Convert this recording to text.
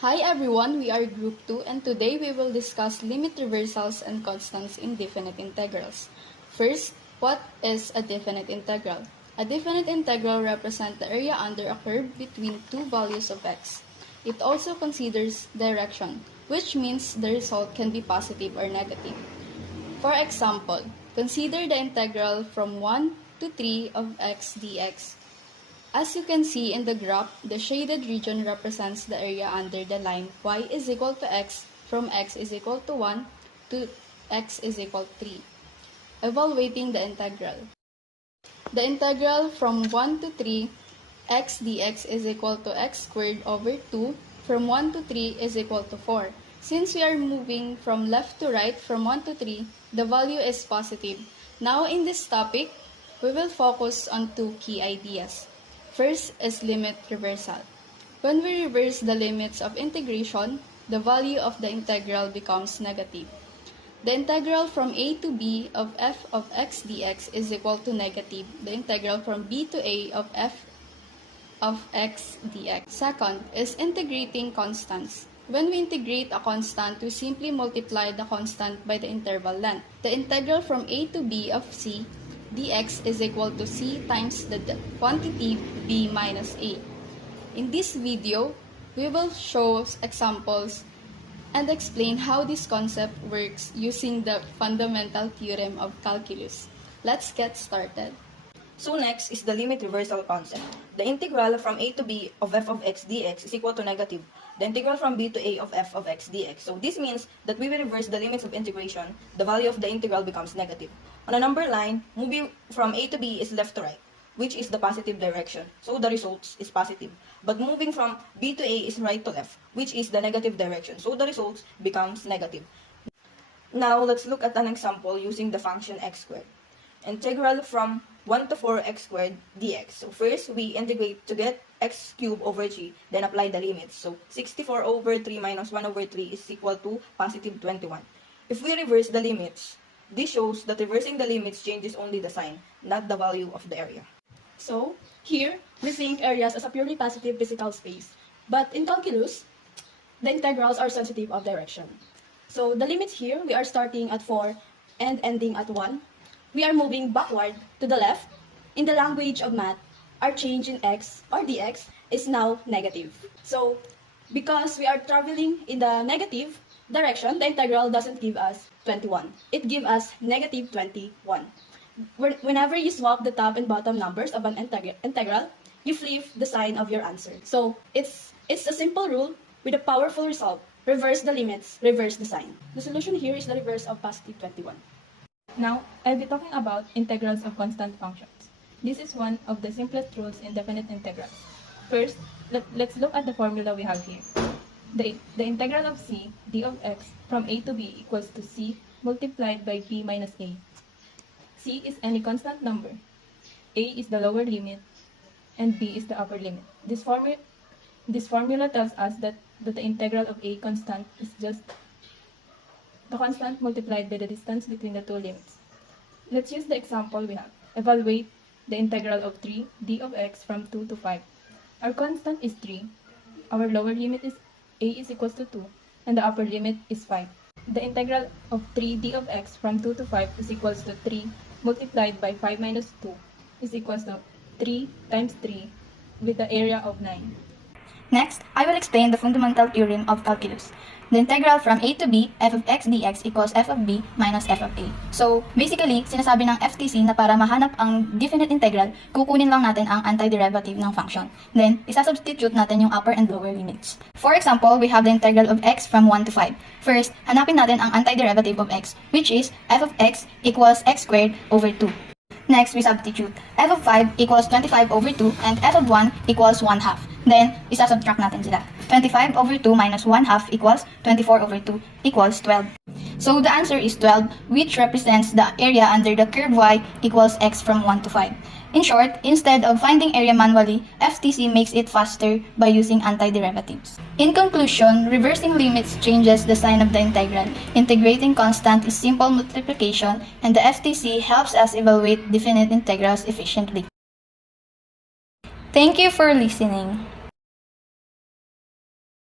Hi everyone, we are Group 2 and today we will discuss limit reversals and constants in definite integrals. First, what is a definite integral? A definite integral represents the area under a curve between two values of x. It also considers direction, which means the result can be positive or negative. For example, consider the integral from 1 to 3 of x dx. As you can see in the graph, the shaded region represents the area under the line y is equal to x from x is equal to 1 to x is equal to 3. Evaluating the integral. The integral from 1 to 3 x dx is equal to x squared over 2 from 1 to 3 is equal to 4. Since we are moving from left to right from 1 to 3, the value is positive. Now in this topic, we will focus on two key ideas. First is limit reversal. When we reverse the limits of integration, the value of the integral becomes negative. The integral from a to b of f of x dx is equal to negative the integral from b to a of f of x dx. Second is integrating constants. When we integrate a constant, we simply multiply the constant by the interval length. The integral from a to b of c dx is equal to c times the quantity b minus a. In this video, we will show examples and explain how this concept works using the fundamental theorem of calculus. Let's get started. So next is the limit reversal concept. The integral from a to b of f of x dx is equal to negative the integral from b to a of f of x dx. So this means that we will reverse the limits of integration, the value of the integral becomes negative. On a number line, moving from a to b is left to right, which is the positive direction. So the result is positive. But moving from b to a is right to left, which is the negative direction. So the result becomes negative. Now let's look at an example using the function x squared. Integral from 1 to 4x squared dx. So first, we integrate to get x cubed over 3, then apply the limits. So 64 over 3 minus 1 over 3 is equal to positive 21. If we reverse the limits, this shows that reversing the limits changes only the sign, not the value of the area. So, here, we think areas as a purely positive physical space. But in calculus, the integrals are sensitive of direction. So, the limits here, we are starting at 4 and ending at 1. We are moving backward to the left. In the language of math, our change in x or dx is now negative. So, because we are traveling in the negative direction, the integral doesn't give us 21. It gives us negative 21. Whenever you swap the top and bottom numbers of an integral, you flip the sign of your answer. So, it's a simple rule with a powerful result. Reverse the limits, reverse the sign. The solution here is the reverse of positive 21. Now, I'll be talking about integrals of constant functions. This is one of the simplest rules in definite integrals. First, let's look at the formula we have here. The integral of c d of x from a to b equals to c multiplied by b minus a. C is any constant number. A is the lower limit and b is the upper limit. This formula tells us that the integral of a constant is just the constant multiplied by the distance between the two limits. Let's use the example we have. Evaluate the integral of 3 d of x from 2 to 5. Our constant is 3. Our lower limit is a is equals to 2 and the upper limit is 5. The integral of 3 d of x from 2 to 5 is equals to 3 multiplied by 5 minus 2 is equals to 3 times 3 with the area of 9. Next, I will explain the fundamental theorem of calculus. The integral from a to b, f of x dx equals f of b minus f of a. So, basically, sinasabi ng FTC na para mahanap ang definite integral, kukunin lang natin ang antiderivative ng function. Then, isasubstitute natin yung upper and lower limits. For example, we have the integral of x from 1 to 5. First, hanapin natin ang antiderivative of x, which is f of x equals x squared over 2. Next, we substitute. F of 5 equals 25 over 2 and f of 1 equals 1 half. Then, isasubtract natin sila. 25 over 2 minus 1 half equals 24 over 2 equals 12. So, the answer is 12, which represents the area under the curve y equals x from 1 to 5. In short, instead of finding area manually, FTC makes it faster by using antiderivatives. In conclusion, reversing limits changes the sign of the integral. Integrating constant is simple multiplication, and the FTC helps us evaluate definite integrals efficiently. Thank you for listening.